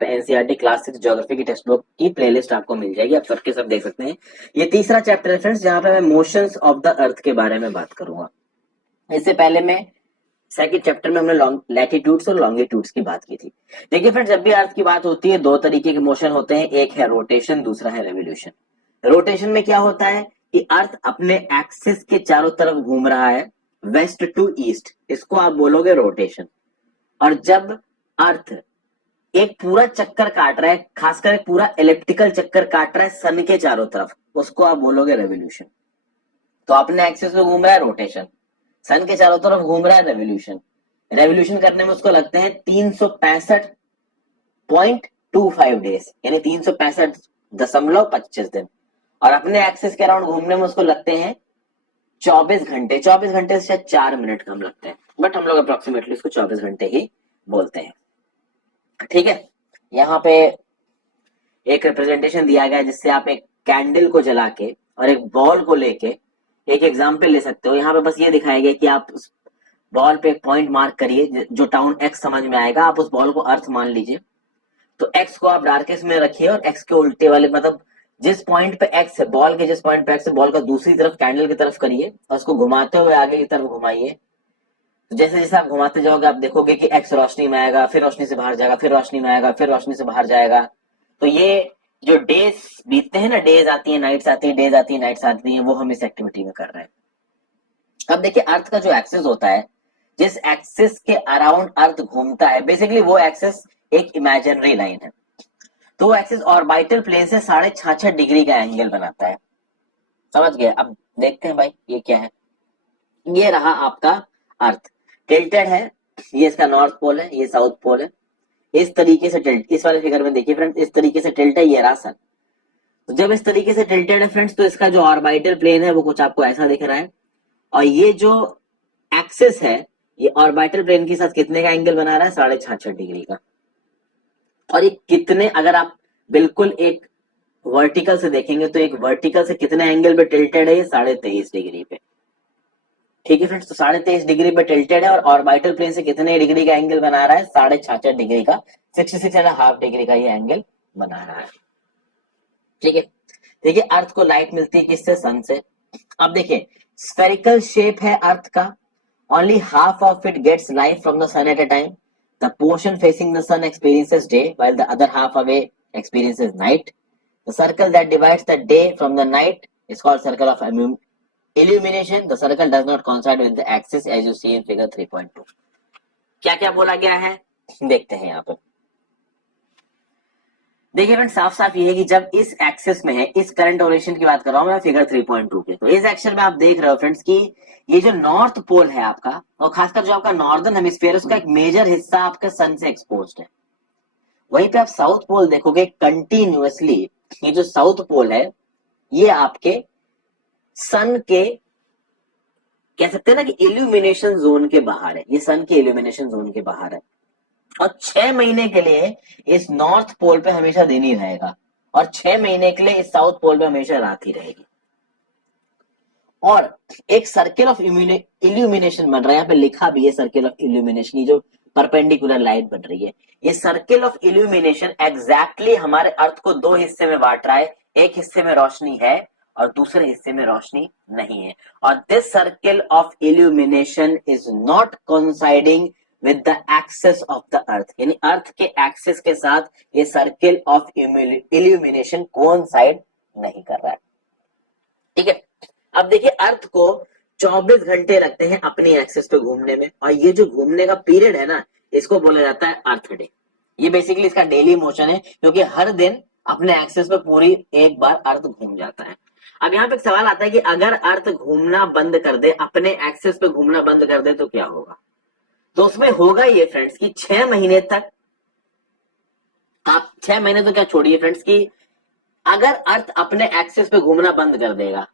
NCERT class 6 geography की text book की playlist आपको मिल जाएगी, आप सबके सब देख सकते हैं। ये तीसरा चैप्टर है फ्रेंड्स, जहां पे मैं मोशंस ऑफ द अर्थ के बारे में बात करूंगा। इससे पहले मैं सेकंड चैप्टर में हमने लैटिट्यूड्स और लॉन्गिट्यूड्स की बात की थी। देखिए फ्रेंड्स, जब भी अर्थ की बात होती है दो तरीके के मोशन होते हैं, एक है रोटेशन, दूसरा है रेवोल्यूशन। रोटेशन में क्या होता है कि अर्थ अपने एक्सिस के चारों तरफ घूम रहा है, वेस्ट टू ईस्ट, इसको आप बोलोगे रोटेशन। और जब अर्थ एक पूरा चक्कर काट रहा है, खासकर एक पूरा इलिप्टिकल चक्कर काट रहा है सन के चारों तरफ, उसको आप बोलोगे रेवोल्यूशन। तो अपने एक्सिस पे घूम रहा है रोटेशन, सन के चारों तरफ घूम रहा है रेवोल्यूशन। रेवोल्यूशन करने में उसको लगते हैं 365.25 डेज, यानी 365.25 दिन। और अपने एक्सिस के अराउंड घूमने में उसको लगते हैं 24 घंटे। 24 घंटे से शायद 4 मिनट कम लगते हैं, बट हम लोग अप्रोक्सीमेटली उसको 24 घंटे ही बोलते हैं। ठीक है, यहाँ पे एक रिप्रेजेंटेशन दिया गया है जिससे आप एक कैंडल को जला के और एक बॉल को लेके एक एग्जाम्पल ले सकते हो। यहाँ पे बस ये दिखाया गया कि आप उस बॉल पे एक पॉइंट मार्क करिए, जो टाउन एक्स समझ में आएगा। आप उस बॉल को अर्थ मान लीजिए, तो एक्स को आप डार्केस्ट में रखिए और एक्स के उल्टे वाले, मतलब जिस पॉइंट पे एक्स है, बॉल के जिस पॉइंट पे एक्स है, बॉल का दूसरी तरफ कैंडल की तरफ करिए और उसको घुमाते हुए आगे की तरफ घुमाइए। तो जैसे जैसे आप घुमाते जाओगे आप देखोगे कि एक्स रोशनी में आएगा, फिर रोशनी से बाहर जाएगा, फिर रोशनी में आएगा, फिर रोशनी से बाहर जाएगा। तो ये जो डेज बीतते हैं ना, डेज आती है, नाइट्स आती है, डेज आती है, नाइट्स आती है, वो हम इस एक्टिविटी में कर रहे हैं। अब देखिए, अर्थ का जो एक्सिस होता है, जिस एक्सिस के अराउंड अर्थ घूमता है, बेसिकली वो एक्सिस एक इमेजिनरी लाइन है। तो वो एक्सिस ऑर्बिटल प्लेन से 66.5 डिग्री का एंगल बनाता है। समझ गए? अब देखते हैं भाई ये क्या है। ये रहा आपका अर्थ, टिल्टेड है, ये इसका नॉर्थ पोल है, ये साउथ पोल है। इस तरीके से टिल्ट, इस वाले फिगर में देखिए फ्रेंड्स, इस तरीके से टिल्ट है, ये रहा सन। तो जब इस तरीके से टिल्टेड है फ्रेंड्स, तो इसका जो ऑर्बिटल प्लेन है वो कुछ आपको ऐसा दिख रहा है। और ये जो एक्सिस है, ये ऑर्बिटल प्लेन के साथ कितने का एंगल बना रहा है? 66.5 डिग्री का। और ये कितने, अगर आप बिल्कुल एक वर्टिकल से देखेंगे तो एक वर्टिकल से कितने एंगल पे टिल्टेड है? ये 23.5 डिग्री पे। ठीक है फ्रेंड्स, तो 23.5 डिग्री पे टिल्टेड है और ऑर्बिटल प्लेन से कितने डिग्री का एंगल बना रहा है? 66.5 डिग्री का, 66.5 डिग्री का ये एंगल बना रहा है। ठीक है, देखिए अर्थ को लाइट मिलती है किससे? सन से। अब देखिए, स्फेरिकल शेप है अर्थ का, only half of it gets light from the sun at a time. The portion facing the sun experiences day while the other half away experiences night. The circle that divides the day from the night is called circle of illumination. The circle does not coincide with the axis as you see in figure 3.2. क्या क्या बोला गया है देखते हैं यहाँ पर। देखिए फ्रेंड, साफ साफ ये है कि जब इस एक्सिस में है, इस करंट ओरिएंटेशन की बात कर रहा हूं मैं फिगर 3.2 के, तो इस एक्शन में आप देख रहे हो फ्रेंड्स कि ये जो नॉर्थ पोल है आपका, और खासकर जो आपका नॉर्दर्न हेमिस्फीयर, उसका एक मेजर हिस्सा आपका सन से एक्सपोज्ड है। वहीं पे आप साउथ पोल देखोगे कंटिन्यूअसली, ये जो साउथ पोल है ये आपके सन के, कह सकते हैं ना कि इल्यूमिनेशन जोन के बाहर है, ये सन के इल्यूमिनेशन जोन के बाहर है। और 6 महीने के लिए इस नॉर्थ पोल पे हमेशा दिन ही रहेगा, और 6 महीने के लिए इस साउथ पोल पे हमेशा रात ही रहेगी। और एक सर्किल ऑफ इल्यूमिनेशन बन रहा है, यहाँ पे लिखा भी है सर्किल ऑफ इल्यूमिनेशन, ये जो परपेंडिकुलर लाइट बन रही है, ये सर्किल ऑफ इल्यूमिनेशन एग्जैक्टली हमारे अर्थ को दो हिस्से में बांट रहा है। एक हिस्से में रोशनी है और दूसरे हिस्से में रोशनी नहीं है। और this circle of illumination is not coinciding with the axis of the अर्थ, यानी अर्थ के एक्सिस के साथ ये सर्किल ऑफ इल्यूमिनेशन कोइंसाइड नहीं कर रहा है। ठीक है, अब देखिए अर्थ को 24 घंटे लगते हैं अपनी एक्सिस पे घूमने में, और ये जो घूमने का पीरियड है ना, इसको बोला जाता है अर्थ डे। ये बेसिकली इसका डेली मोशन है, क्योंकि हर दिन अपने एक्सिस पे पूरी एक बार अर्थ घूम जाता है। अब यहाँ पे एक सवाल आता है कि अगर अर्थ घूमना बंद कर दे, अपने एक्सिस पे घूमना बंद कर दे, तो क्या होगा? तो उसमें होगा ये फ्रेंड्स कि 6 महीने तक, आप 6 महीने तो क्या छोड़िए फ्रेंड्स, कि अगर अर्थ अपने एक्सिस पे घूमना बंद कर देगा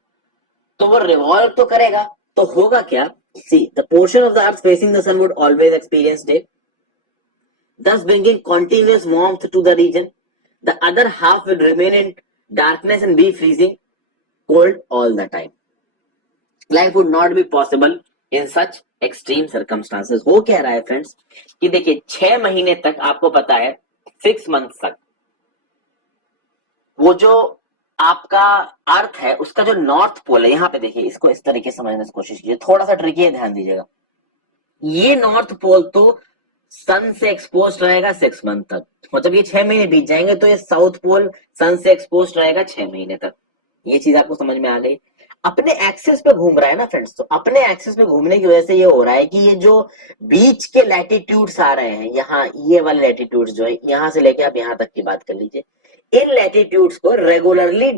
तो वो रिवॉल्व तो करेगा, तो होगा क्या? See, the portion of the earth facing the sun would always experience day, thus bringing continuous warmth to the region. The other half will remain in darkness and be freezing cold all the time. Life would not be possible in such extreme circumstances. हो क्या रहा है friends कि देखिए 6 महीने तक आपको पता है 6 मंथ तक वो जो आपका अर्थ है उसका जो नॉर्थ पोल है, यहां पे देखिए, इसको इस तरीके से समझने की कोशिश कीजिए, थोड़ा सा ट्रिकी है, ध्यान दीजिएगा। ये नॉर्थ पोल तो सन से एक्सपोज रहेगा 6 मंथ तक, मतलब ये 6 महीने बीत जाएंगे तो ये साउथ पोल सन से एक्सपोज रहेगा 6 महीने तक। ये चीज आपको समझ में आ गई। अपने एक्सेस पे घूम रहा है ना फ्रेंड्स, तो अपने एक्सेस पे घूमने की वजह से ये हो रहा है कि ये जो बीच के लैटिट्यूड्स आ रहे हैं, यहाँ ये वाले लैटिट्यूड्स जो है, यहां से लेके आप यहां तक की बात कर लीजिए, इन लैटिट्यूड्स को रेगुलरली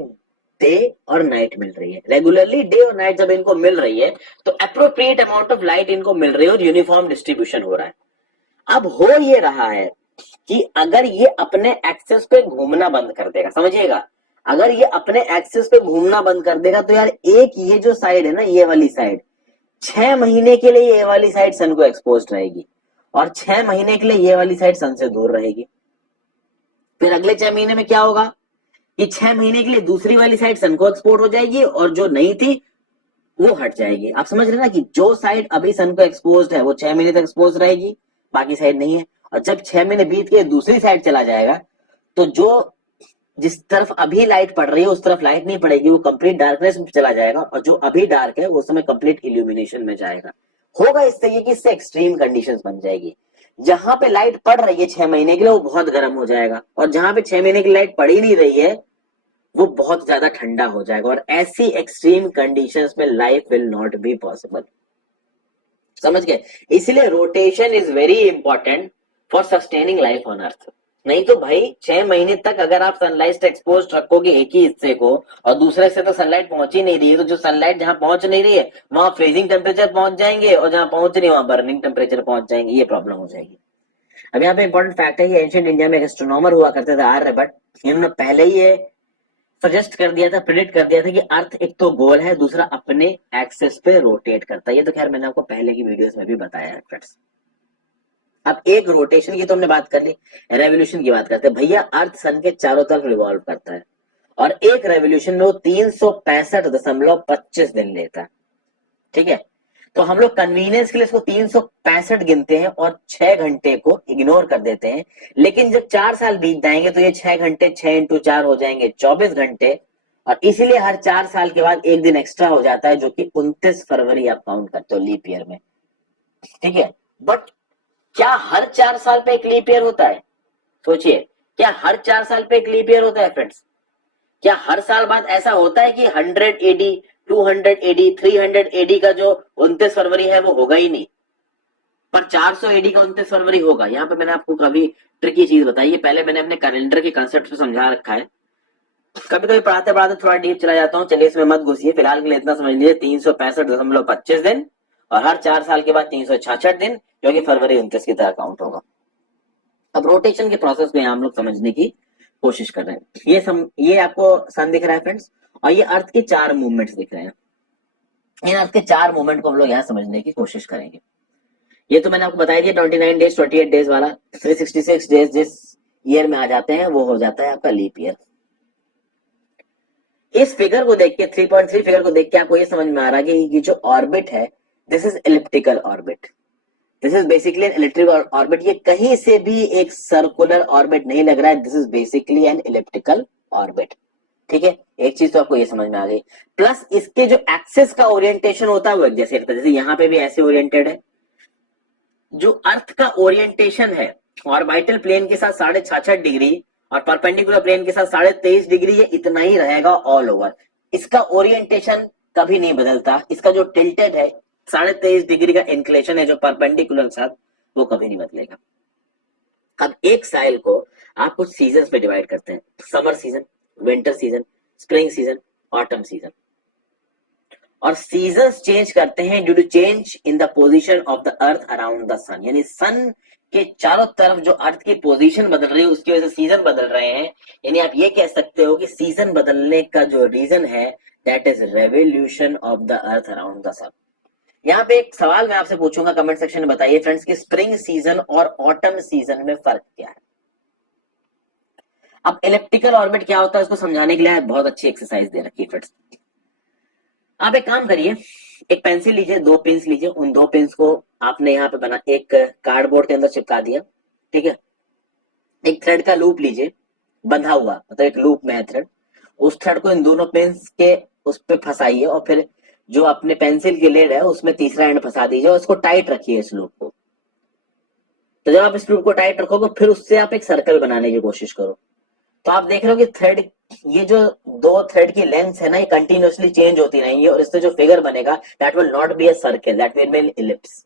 डे और नाइट मिल रही है। रेगुलरली डे और नाइट जब इनको मिल रही है तो अप्रोप्रिएट अमाउंट ऑफ लाइट इनको मिल रही है और यूनिफॉर्म डिस्ट्रीब्यूशन हो रहा है। अब हो ये रहा है कि अगर ये अपने एक्सेस पे घूमना बंद कर देगा, समझिएगा, अगर ये अपने एक्सेस पे घूमना बंद कर देगा तो यार एक ये जो साइड है ना, ये वाली साइड 6 महीने के लिए ये वाली साइड सन को एक्सपोज रहेगी और 6 महीने के लिए ये वाली साइड सन से दूर रहेगी। फिर अगले 6 महीने में क्या होगा कि 6 महीने के लिए दूसरी वाली साइड सन को एक्सपोर्ट हो जाएगी और जो नहीं थी वो हट जाएगी। आप समझ रहे ना कि जो साइड अभी सन को एक्सपोज है वो 6 महीने तक एक्सपोज रहेगी, बाकी साइड नहीं है। और जब 6 महीने बीत के दूसरी साइड चला जाएगा तो जो जिस तरफ अभी लाइट पड़ रही है उस तरफ लाइट नहीं पड़ेगी, वो कंप्लीट डार्कनेस में चला जाएगा और जो अभी डार्क है वो समय कंप्लीट इल्यूमिनेशन में जाएगा। होगा इस तरीके की, इससे एक्सट्रीम कंडीशंस बन जाएगी। जहां पे लाइट पड़ रही है 6 महीने के लिए वो बहुत गर्म हो जाएगा और जहां पे 6 महीने की लाइट पड़ ही नहीं रही है वो बहुत ज्यादा ठंडा हो जाएगा और ऐसी एक्सट्रीम कंडीशंस में life will not be possible. समझ गए? इसलिए rotation is very important for sustaining life on earth. नहीं तो भाई 6 महीने तक अगर आप सनलाइट एक्सपोज रखोगे एक ही हिस्से को और दूसरे हिस्से तो सनलाइट पहुंच ही नहीं रही है, तो जो सनलाइट जहां पहुंच नहीं रही है वहां फ्रीजिंग टेम्परेचर पहुंच जाएंगे और जहां पहुंच नहीं वहां बर्निंग टेम्परेचर पहुंच जाएंगे, ये प्रॉब्लम हो जाएगी। अब यहाँ पे इंपॉर्टेंट फैक्ट है कि एंशिएंट इंडिया में एक एस्ट्रोनॉमर हुआ करते थे आर्यभट्ट, इन्होंने पहले ही ये सजेस्ट कर दिया था, प्रेडिक्ट कर दिया था कि अर्थ एक तो गोल है, दूसरा अपने एक्सेस पे रोटेट करता है। ये तो खैर मैंने आपको पहले की वीडियोस में भी बताया है फ्रेंड्स। अब एक रोटेशन की तो हमने बात कर ली, रेवोल्यूशन की बात करते हैं। भैया अर्थ सन के चारों तरफ रिवॉल्व करता है और एक रेवोल्यूशन में वो 365.25 दिन लेता है। ठीक है, तो हम लोग कन्वीनियंस के लिए इसको 365 गिनते हैं और 6 घंटे को इग्नोर कर देते हैं। लेकिन जब 4 साल बीत जाएंगे तो ये 6 घंटे 6 इंटू 4 हो जाएंगे 24 घंटे और इसीलिए हर 4 साल के बाद एक दिन एक्स्ट्रा हो जाता है जो कि 29 फरवरी आप काउंट करते हो लीप ईयर में। ठीक है, बट क्या हर 4 साल पे एक लीप ईयर होता है? सोचिए, क्या हर 4 साल पे एक लीप ईयर होता है फ्रेंड्स? क्या हर साल बाद ऐसा होता है कि 100 एडी 200 एडी 300 एडी का जो 29 फरवरी है वो होगा ही नहीं, पर 400 एडी का 29 फरवरी होगा? यहाँ पे मैंने आपको कभी ट्रिकी चीज बताई है, पहले मैंने अपने कैलेंडर के कंसेप्ट पे समझा रखा है, कभी कभी पढ़ाते पढ़ाते थोड़ा डीप चला जाता हूँ, चलिए इसमें मत घुसिए, फिलहाल के लिए इतना समझ लीजिए 365.25 दिन और हर 4 साल के बाद 366 दिन, जो कि फरवरी 29 की तरह काउंट होगा। अब रोटेशन के प्रोसेस को हम लोग समझने की कोशिश कर रहे हैं। ये आपको सन दिख रहा है फ्रेंड्स और ये अर्थ के 4 मूवमेंट्स दिख रहे हैं। इन अर्थ के 4 मूवमेंट को हम लोग यहाँ समझने की कोशिश करेंगे। ये तो मैंने आपको बताया दिया 29 डेज 28 डेज वाला, 366 डेज जिस ईयर में आ जाते हैं वो हो जाता है आपका लीप ईयर। इस फिगर को देख के 3.3 फिगर को देख के आपको ये समझ में आ रहा है कि ये जो ऑर्बिट है this is elliptical orbit, this is basically an electric orbit. ये कहीं से भी एक सर्कुलर ऑर्बिट नहीं लग रहा है, this is basically an elliptical orbit. ठीक है, एक चीज तो आपको ये समझ में आ गई। प्लस इसके जो एक्सेस का ओरिएंटेशन होता है वो एक जैसे रहता है, जैसे यहाँ पे भी ऐसे ओरिएंटेड है। जो अर्थ का ओरिएंटेशन है ऑर्बिटल प्लेन के साथ 66.5 डिग्री और परपेंडिकुलर प्लेन के साथ 23.5 डिग्री, ये इतना ही रहेगा ऑल ओवर। इसका ओरिएंटेशन कभी नहीं बदलता। इसका जो टिल्टेड है 23.5 डिग्री का इंक्लेशन है जो परपेंडिकुलर के साथ, वो कभी नहीं बदलेगा। अब एक साइल को आप कुछ सीजन पे डिवाइड करते हैं, summer season, winter season, spring season, autumn season, और सीजन्स चेंज करते हैं due to change in the position of the earth around the sun. यानी सन के चारों तरफ जो अर्थ की पोजीशन बदल रही है उसकी वजह से सीजन बदल रहे हैं। यानी आप ये कह सकते हो कि सीजन बदलने का जो रीजन है that is revolution of the earth around the sun. यहाँ पे एक सवाल मैं आपसे पूछूंगा, कमेंट सेक्शन में बताइए फ्रेंड्स कि स्प्रिंग सीजन और ऑटम सीजन में फर्क क्या है। अब इलिप्टिकल ऑर्बिट क्या होता है इसको समझाने के लिए बहुत अच्छी एक्सरसाइज दे रखी है फ्रेंड्स। आप एक काम करिए, एक पेंसिल लीजिए, 2 पिंस लीजिए, उन 2 पिंस को आपने यहाँ पे बना एक कार्डबोर्ड के अंदर चिपका दिया। ठीक है, एक थ्रेड का लूप लीजिए, बंधा हुआ, मतलब एक लूप में है थ्रेड, उस थ्रेड को इन दोनों पेन्स के उस पे फंसाइए और फिर जो अपने पेंसिल की लेड है उसमें तीसरा एंड फंसा दीजिए और उसको टाइट रखिए इस लूप को। तो जब आप इस लूप को टाइट रखोगे फिर उससे आप एक सर्कल बनाने की कोशिश करो, तो आप देख रहे हो कि थ्रेड, ये जो दो थ्रेड की लेंथ है ना, ये कंटिन्यूअसली चेंज होती रहेंगी और इससे जो फिगर बनेगा that will not be a circle, that will be N ellipse.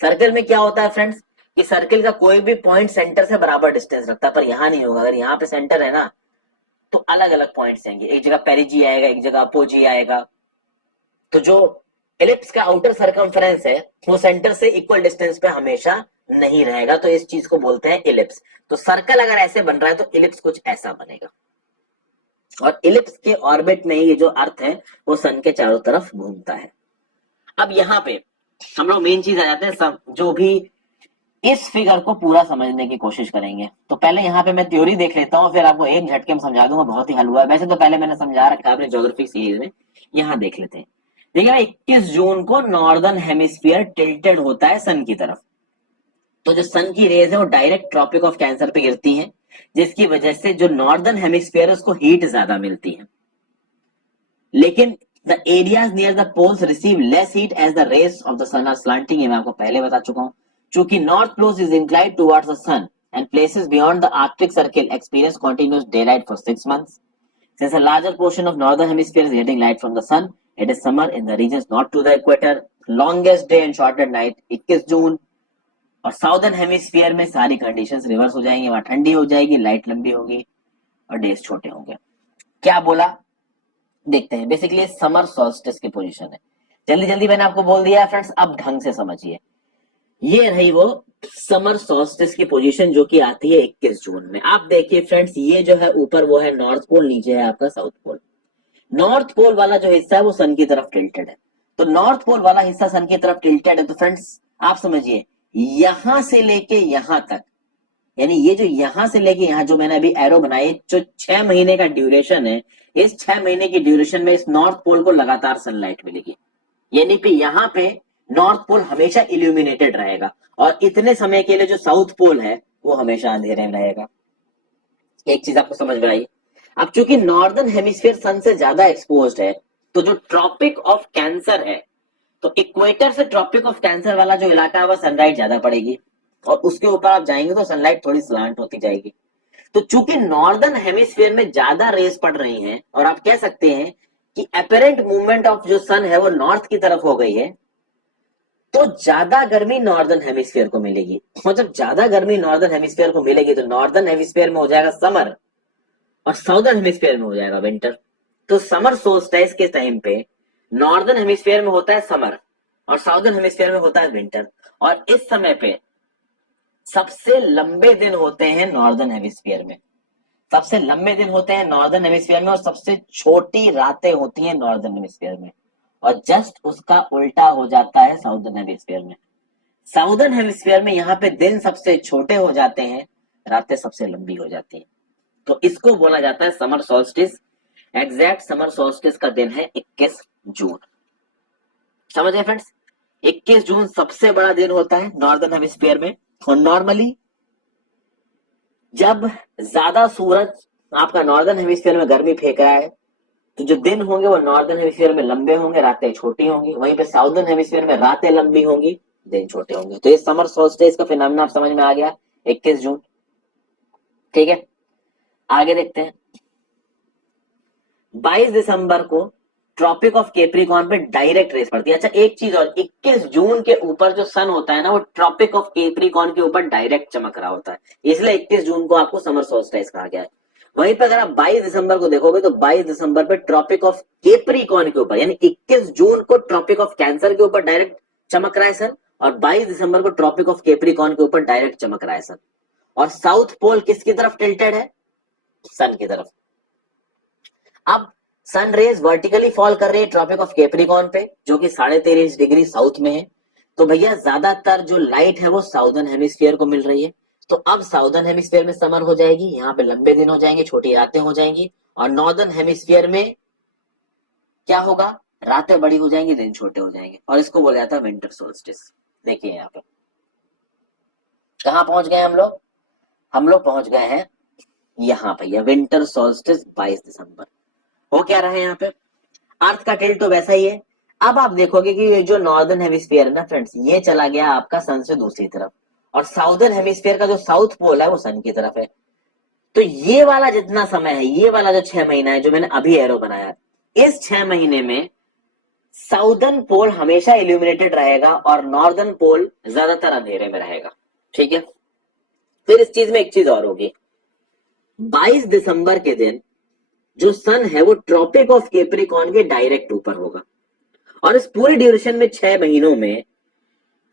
Circle में क्या होता है फ्रेंड्स कि सर्कल का कोई भी पॉइंट सेंटर से बराबर डिस्टेंस रखता है, पर यहां नहीं होगा। अगर यहाँ पे सेंटर है ना तो अलग अलग पॉइंट्स आएंगे, एक जगह पेरिजी आएगा, एक जगह अपोजी आएगा। तो जो इलिप्स का आउटर सरकमफ्रेंस है वो सेंटर से इक्वल डिस्टेंस पे हमेशा नहीं रहेगा, तो इस चीज को बोलते हैं इलिप्स। तो सर्कल अगर ऐसे बन रहा है तो इलिप्स कुछ ऐसा बनेगा, और इलिप्स के ऑर्बिट में ये जो अर्थ है वो सन के चारों तरफ घूमता है। अब यहाँ पे हम लोग मेन चीज आ जाते हैं, जो भी इस फिगर को पूरा समझने की कोशिश करेंगे। तो पहले यहाँ पे मैं थ्योरी देख लेता हूँ, फिर आपको एक झटके में समझा दूंगा, बहुत ही हलवा है वैसे तो, पहले मैंने समझा रखा है अपने ज्योग्राफी सीरीज में। यहाँ देख लेते हैं। देखिए 21 जून को नॉर्दर्न हेमिस्फीयर टिल्टेड होता है सन की तरफ। तो जो सन की रेज है वो डायरेक्ट ट्रॉपिक ऑफ कैंसर पे गिरती है, जिसकी वजह से जो नॉर्दर्न हेमिस्फीयर है उसको हीट ज्यादा मिलती है। लेकिन the areas near the poles receive less heat as the rays of the sun are slanting, ये मैं आपको पहले बता चुका हूं। चूंकि north pole is inclined towards the sun and places beyond the arctic circle experience continuous day light for 6 months. Since a larger portion of northern hemisphere is getting light from the sun, it is summer in the regions not to the equator. Longest day and shorter night 21 जून। और southern hemisphere में सारी conditions reverse हो जाएंगी, वहां ठंडी हो जाएगी, light लंबी होगी और डेज छोटे होंगे। क्या बोला देखते हैं। बेसिकली समर सॉल्स्टिस की पोजीशन है। जल्दी जल्दी मैंने आपको बोल दिया फ्रेंड्स, अब ढंग से समझिए। ये रही वो समर सॉल्स्टिस की पोजीशन जो कि आती है 21 जून में। आप देखिए फ्रेंड्स, ये जो है ऊपर वो है नॉर्थ पोल, नीचे है आपका साउथ पोल। नॉर्थ पोल वाला जो हिस्सा है वो सन की तरफ टिल्टेड है, तो नॉर्थ पोल वाला हिस्सा सन की तरफ टिल्टेड है। तो फ्रेंड्स आप समझिए, यहां से लेके यहां तक, यानी ये जो यहां से लेके यहां जो मैंने अभी एरो बनाई, जो 6 महीने का ड्यूरेशन है, इस 6 महीने की ड्यूरेशन में इस नॉर्थ पोल को लगातार सनलाइट मिलेगी। यानी कि यहाँ पे नॉर्थ पोल हमेशा इल्यूमिनेटेड रहेगा और इतने समय के लिए जो साउथ पोल है वो हमेशा अंधेरे में रहेगा। एक चीज आपको समझ में आई। अब चूंकि नॉर्दर्न हेमिस्फीयर सन से ज्यादा एक्सपोज्ड है, तो जो ट्रॉपिक ऑफ कैंसर है, तो इक्वेटर से ट्रॉपिक ऑफ कैंसर वाला जो इलाका है वह सनलाइट ज्यादा पड़ेगी और उसके ऊपर आप जाएंगे तो सनलाइट थोड़ी स्लांट होती जाएगी। तो चूंकि नॉर्दर्न हेमिस्फीयर में ज्यादा रेस पड़ रही हैं और आप कह सकते हैं कि अपेरेंट मूवमेंट ऑफ जो सन है वो नॉर्थ की तरफ हो गई है, तो ज्यादा गर्मी नॉर्दर्न हेमिस्फीयर को मिलेगी। मतलब ज्यादा गर्मी नॉर्दर्न हेमिस्फीयर को मिलेगी तो नॉर्दर्न हेमिस्फीयर में हो जाएगा समर और साउदर्न हेमिस्फीयर में हो जाएगा विंटर। तो समर सोल्स्टिस के टाइम पे नॉर्दर्न हेमिस्फीयर में होता है समर और साउदर्न हेमिस्फीयर में होता है विंटर। और इस समय पे सबसे लंबे दिन होते हैं नॉर्दर्न हेमिस्फीयर में, सबसे लंबे दिन होते हैं नॉर्दर्न हेमिस्फीयर में और सबसे छोटी रातें होती हैं नॉर्दर्न हेमिस्फीयर में। और जस्ट उसका उल्टा हो जाता है साउदर्न हेमिस्फीयर में। साउदर्न हेमिस्फीयर में यहाँ पे दिन सबसे छोटे हो जाते हैं, रातें सबसे लंबी हो जाती हैं। तो इसको बोला जाता है summer solstice. Exact summer solstice का दिन है 21 जून। समझ गए फ्रेंड्स? 21 जून सबसे बड़ा दिन होता है नॉर्दर्न हेमिस्फीयर में। और नॉर्मली जब ज्यादा सूरज आपका नॉर्दर्न हेमिस्फीयर में गर्मी फेंक रहा है तो जो दिन होंगे वो नॉर्दर्न हेमिस्फीयर में लंबे होंगे, रातें छोटी होंगी। वहीं पे साउदर्न हेमिस्फीयर में रातें लंबी होंगी, दिन छोटे होंगे। तो ये समर सोल्स्टिस का फिनोमेना आप समझ में आ गया 21 जून। ठीक है, आगे देखते हैं। 22 दिसंबर को ट्रॉपिक ऑफ कैप्रिकॉर्न पे डायरेक्ट रेस पड़ती है। अच्छा एक चीज और, 21 जून के ऊपर जो सन होता है ना वो ट्रॉपिक ऑफ कैप्रिकॉर्न के ऊपर डायरेक्ट चमक रहा होता है, इसलिए 21 जून को आपको समर सोल्स्टिस कहा गया है। वहीं पर अगर आप 22 दिसंबर को देखोगे तो 22 दिसंबर पे ट्रॉपिक ऑफ कैप्रिकॉर्न के ऊपर, यानी 21 जून को ट्रॉपिक ऑफ कैंसर के ऊपर डायरेक्ट चमक रहा है सन और 22 दिसंबर को ट्रॉपिक ऑफ कैप्रिकॉर्न के ऊपर डायरेक्ट चमक रहा है सन। और साउथ पोल किसकी तरफ टिल्टेड है? सन की तरफ। अब सन रेज वर्टिकली फॉल कर रही है ट्रॉपिक ऑफ कैप्रिकॉर्न पे जो कि 13.5 डिग्री साउथ में है। तो भैया ज्यादातर जो लाइट है वो साउदर्न हेमिस्फीयर को मिल रही है। तो अब साउदर्न हेमिस्फीयर में समर हो जाएगी, यहाँ पे लंबे दिन हो जाएंगे, छोटी रातें हो जाएंगी। और नॉर्दर्न हेमिस्फीयर में क्या होगा? रातें बड़ी हो जाएंगी, दिन छोटे हो जाएंगे और इसको बोला जाता है विंटर सोल्स्टिस। देखिए यहाँ पे कहां पहुंच गए हम लोग। हम लोग पहुंच गए हैं यहाँ भैया विंटर सोल्स्टिस 22 दिसंबर। हो क्या रहा है यहाँ पे, अर्थ का टिल्ट तो वैसा ही है। अब आप देखोगे कि ये जो नॉर्दर्न हेमिस्फीयर है ना फ्रेंड्स, ये चला गया आपका सन से दूसरी तरफ, और साउदर्न हेमिस्फीयर का जो साउथ पोल है वो सन की तरफ है। तो ये वाला जितना समय है, ये वाला जो 6 महीना है जो मैंने अभी एरो बनाया, इस 6 महीने में साउदर्न पोल हमेशा इल्यूमिनेटेड रहेगा और नॉर्दर्न पोल ज्यादातर अंधेरे में रहेगा। ठीक है, फिर इस चीज में एक चीज और होगी, 22 दिसंबर के दिन जो सन है वो ट्रॉपिक ऑफ कैप्रिकॉर्न के डायरेक्ट ऊपर होगा, और इस पूरे ड्यूरेशन में 6 महीनों में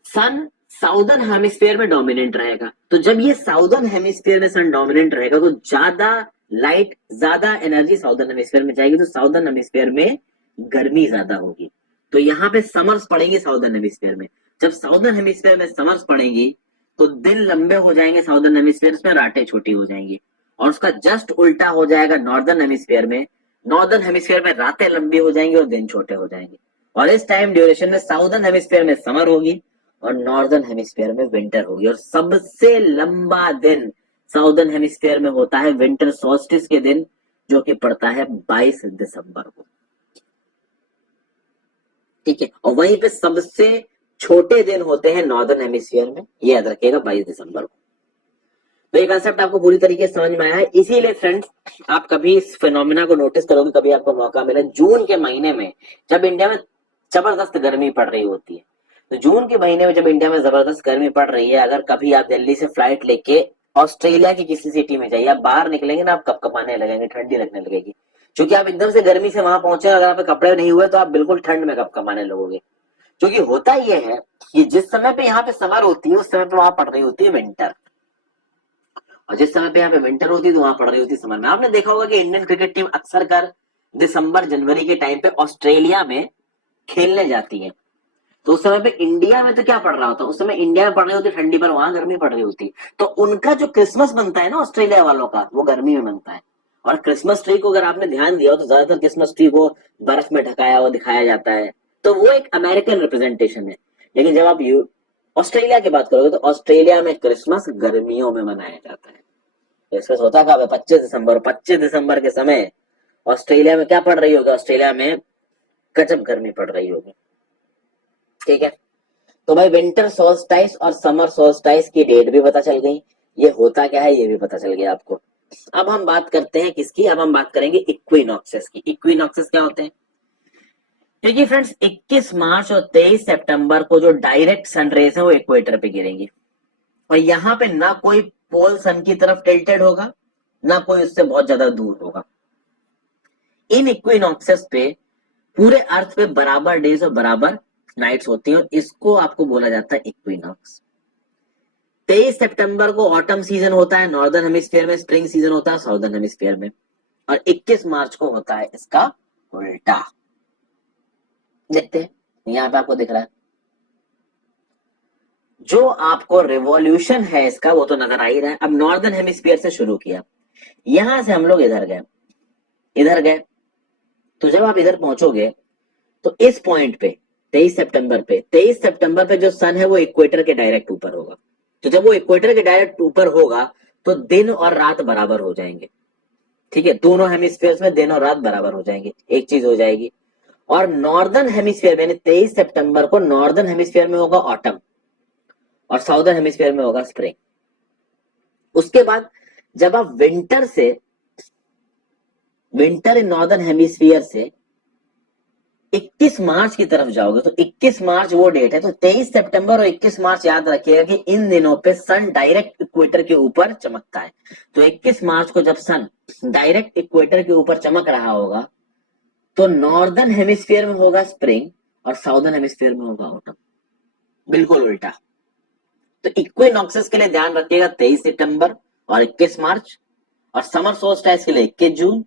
सन साउदर्न हेमिस्फीयर में डोमिनेंट रहेगा। तो जब ये साउदर्न हेमिस्फीयर में सन डोमिनेंट रहेगा तो ज्यादा लाइट, ज्यादा एनर्जी साउदर्न हेमिस्फीयर में जाएगी, तो साउदर्न हेमिस्फीयर में गर्मी ज्यादा होगी। तो यहाँ पे समर्स पड़ेंगी साउदर्न हेमिस्फीयर में। जब साउदर्न हेमिस्फीयर में समर्स पड़ेंगी तो दिन लंबे हो जाएंगे साउदर्न हेमिस्फीयर में, रातें छोटी हो जाएंगी। और उसका जस्ट उल्टा हो जाएगा नॉर्दर्न हेमिस्फीयर में, नॉर्दर्न हेमिस्फीयर में रातें लंबी हो जाएंगी और दिन छोटे हो जाएंगे। और इस टाइम ड्यूरेशन में साउदर्न हेमिस्फीयर में समर होगी और नॉर्दर्न हेमिस्फीयर में विंटर होगी। और सबसे लंबा दिन साउदर्न हेमिस्फीयर में होता है विंटर सोल्स्टिस के दिन, जो कि पड़ता है 22 दिसंबर को। ठीक है, और वहीं पे सबसे छोटे दिन होते हैं नॉर्दर्न हेमिस्फीयर में, ये याद रखिएगा 22 दिसंबर को। तो ये कंसेप्ट आपको पूरी तरीके से समझ में आया है। इसीलिए फ्रेंड्स आप कभी इस फिनोमिना को नोटिस करोगे, कभी आपको मौका मिले, जून के महीने में जब इंडिया में जबरदस्त गर्मी पड़ रही होती है, तो जून के महीने में जब इंडिया में जबरदस्त गर्मी पड़ रही है, अगर कभी आप दिल्ली से फ्लाइट लेके ऑस्ट्रेलिया की किसी सिटी में जाइए, आप बाहर निकलेंगे ना, आप कपकपाने लगेंगे, ठंडी लगने लगेगी, क्योंकि आप एकदम से गर्मी से वहां पहुंचे, अगर आप कपड़े नहीं हुए तो आप बिल्कुल ठंड में कपकपाने लगोगे। क्योंकि होता ये है कि जिस समय पे यहाँ पे समर होती है उस समय पे वहां पड़ रही होती है विंटर, और जिस समय पे यहाँ पे विंटर होती है तो वहां पड़ रही होती है समर में। आपने देखा होगा कि इंडियन क्रिकेट टीम अक्सर कर दिसंबर जनवरी के टाइम पे ऑस्ट्रेलिया में खेलने जाती है, तो उस समय पे इंडिया में तो क्या पड़ रहा होता है, उस समय इंडिया में पड़ रही होती है ठंडी, पर वहां गर्मी पड़ रही होती है। तो उनका जो क्रिसमस बनता है ना ऑस्ट्रेलिया वालों का, वो गर्मी में बनता है। और क्रिसमस ट्री को अगर आपने ध्यान दिया हो तो ज्यादातर क्रिसमस ट्री को बर्फ में ढकाया हुआ दिखाया जाता है, तो वो एक अमेरिकन रिप्रेजेंटेशन है। लेकिन जब आप ऑस्ट्रेलिया की बात करोगे तो ऑस्ट्रेलिया में क्रिसमस गर्मियों में मनाया जाता है। क्रिसमस होता कब है, 25 दिसंबर। 25 दिसंबर के समय ऑस्ट्रेलिया में क्या पड़ रही होगी, ऑस्ट्रेलिया में गजब गर्मी पड़ रही होगी। ठीक है, तो भाई विंटर सोल्स्टाइस और समर सोल्स्टाइस की डेट भी पता चल गई, ये होता क्या है ये भी पता चल गया आपको। अब हम बात करते हैं किसकी, अब हम बात करेंगे इक्विनॉक्सेस की। इक्विनॉक्सेस क्या होते हैं, देखिए फ्रेंड्स 21 मार्च और 23 सितंबर को जो डायरेक्ट सन रेज है वो इक्वेटर पे गिरेंगी, और यहाँ पे ना कोई पोल सन की तरफ टिल्टेड होगा, ना कोई उससे बहुत ज्यादा दूर होगा। इन इक्विनॉक्सेस पे पूरे अर्थ पे बराबर डेज और बराबर नाइट्स होती हैं, और इसको आपको बोला जाता है इक्विनॉक्स। 23 सितंबर को ऑटम सीजन होता है नॉर्दर्न हेमिस्फीयर में, स्प्रिंग सीजन होता है साउदर्न हेमिस्फीयर में, और 21 मार्च को होता है इसका उल्टा। देखते हैं यहाँ पे आपको दिख रहा है, जो आपको रिवॉल्यूशन है इसका वो तो नजर आ ही रहा है। अब नॉर्दर्न हेमिस्फीयर से शुरू किया, यहां से हम लोग इधर गए, इधर गए, तो जब आप इधर पहुंचोगे तो इस पॉइंट पे 23 सितंबर पे जो सन है वो इक्वेटर के डायरेक्ट ऊपर होगा। तो जब वो इक्वेटर के डायरेक्ट ऊपर होगा तो दिन और रात बराबर हो जाएंगे। ठीक है, दोनों हेमिस्फीयर्स में दिन और रात बराबर हो जाएंगे, एक चीज हो जाएगी। और नॉर्दर्न हेमिस्फीयर में 23 सितंबर को नॉर्दर्न हेमिस्फीयर में होगा ऑटम और साउदर्न हेमिस्फीयर में होगा स्प्रिंग। उसके बाद जब आप विंटर इन नॉर्दर्न हेमिस्फीयर से 21 मार्च की तरफ जाओगे तो 21 मार्च वो डेट है, तो 23 सितंबर और 21 मार्च याद रखिएगा कि इन दिनों पे सन डायरेक्ट इक्वेटर के ऊपर चमकता है। तो 21 मार्च को जब सन डायरेक्ट इक्वेटर के ऊपर चमक रहा होगा तो नॉर्दर्न हेमिस्फीयर में होगा स्प्रिंग और साउदर्न हेमिस्फीयर में होगा ऑटम, बिल्कुल उल्टा। तो इक्विनॉक्सेस के लिए ध्यान रखिएगा 23 सितंबर और 21 मार्च, और समर सोल्स्टाइस के लिए 21 जून,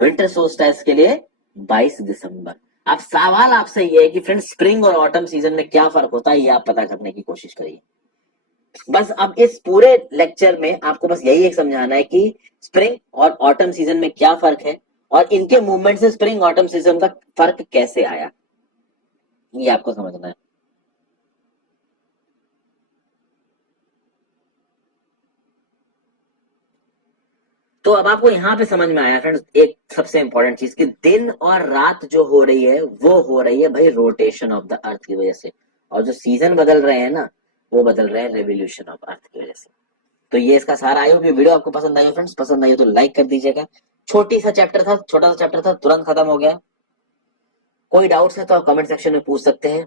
विंटर सोल्स्टाइस के लिए 22 दिसंबर। अब सवाल आपसे ये है कि फ्रेंड स्प्रिंग और ऑटम सीजन में क्या फर्क होता है, ये आप पता करने की कोशिश करिए। बस अब इस पूरे लेक्चर में आपको बस यही एक समझाना है कि स्प्रिंग और ऑटम सीजन में क्या फर्क है और इनके मूवमेंट से स्प्रिंग ऑटम सीजन का फर्क कैसे आया, ये आपको समझना है। तो अब आपको यहाँ पे समझ में आया फ्रेंड्स एक सबसे इंपॉर्टेंट चीज कि दिन और रात जो हो रही है वो हो रही है भाई रोटेशन ऑफ द अर्थ की वजह से, और जो सीजन बदल रहे हैं ना वो बदल रहे हैं रेवोल्यूशन ऑफ अर्थ की वजह से। तो ये इसका सारा आई होप ये वीडियो आपको पसंद आई हो फ्रेंड्स, पसंद आई हो तो लाइक कर दीजिएगा। छोटा सा चैप्टर था, तुरंत खत्म हो गया। कोई डाउट्स है तो आप कमेंट सेक्शन में पूछ सकते हैं।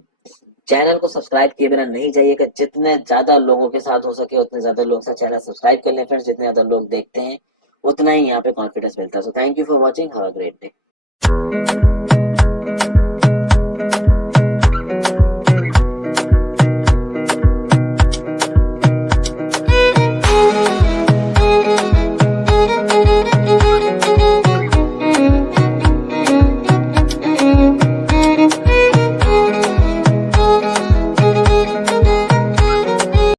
चैनल को सब्सक्राइब किए बिना नहीं जाइएगा, जितने ज्यादा लोगों के साथ हो सके उतने ज्यादा लोगों से चैनल सब्सक्राइब कर लें फ्रेंड्स, जितने ज्यादा लोग देखते हैं उतना ही यहाँ पे कॉन्फिडेंस मिलता है। So thank you for watching, have a great day.